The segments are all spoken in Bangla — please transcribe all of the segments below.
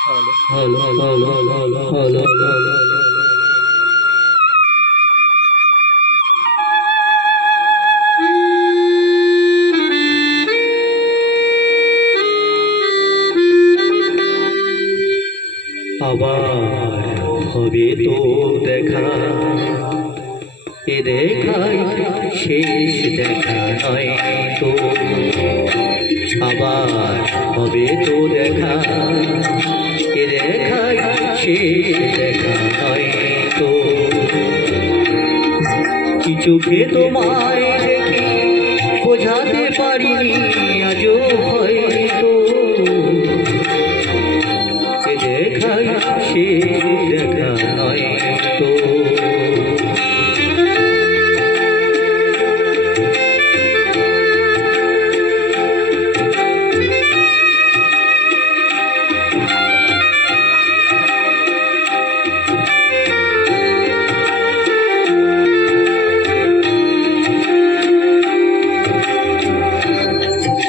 আবার হবে তো দেখা, এ দেখাই শেষ দেখা নয় তো। আবার হবে তো দেখা, এ দেখাই শেষ দেখা নয় তো। কি চোখে তোমায় দেখি বোঝাতে পারিনি আজও হয়তো, এ দেখাই শেষ দেখা নয় তো।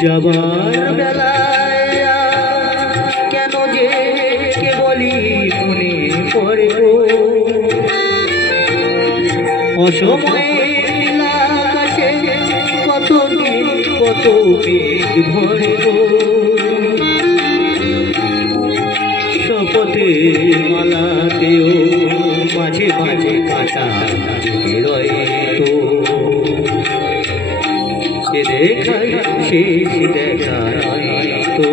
যাবার বেলায় কেন যে কেবলই মনে পড়ে গো, অসময়ে নীলাকাশে কত দিন কত মেঘ ভরে গো। শপথের মালাতেও মাঝে মাঝে কাঁটা বেরোয় তো, এ দেখাই শেষ দেখা নয় তো।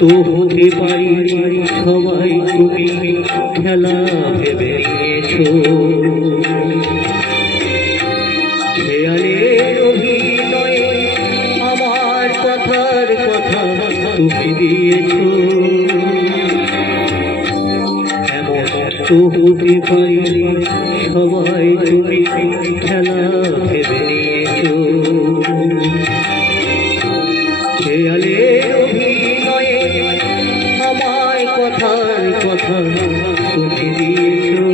তো হতে পারি সবাই তুমি খেলা ভেবে নিয়েছো, খেয়ালের অভিনয়ে আমার কথার কথা তুমি দিয়েছো। এমন তো হতে পারি সবাই তুমি খেলা ভেবে নিয়েছো, খেয়ালের অভিনয়ে আমার কথার কথা তুমি দিয়েছো।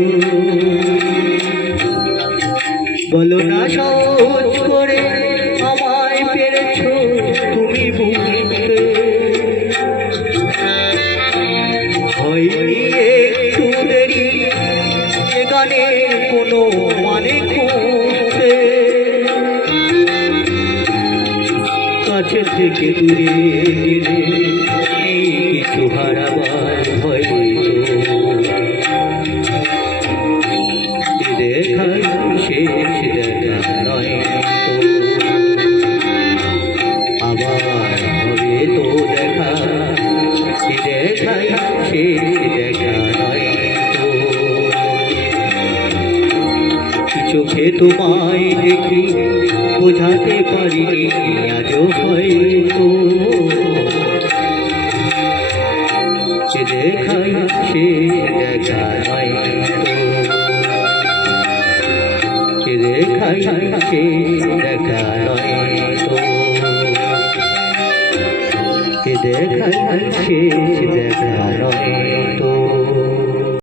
বলো না সহজ করে আমায় পেরেছো তুমি বুঝতে, হয়নি একটু দেরি এ গানের কোনো মানে খুঁজতে। কাছে থেকে দূরে গেলে এই কিছু হারাবার ভয় তো, দেখাই শেষ দেখা নয় তো। আবার হবে তো দেখা, দেখাই শেষ দেখা নয় তো। চোখে তোমায় দেখি বোঝাতে পারিনি আজও হয়তো, এ দেখাই শেষ দেখা নয় তো। এ দেখাই শেষ দেখা নয় তো। এ দেখাই শেষ দেখা নয় তো।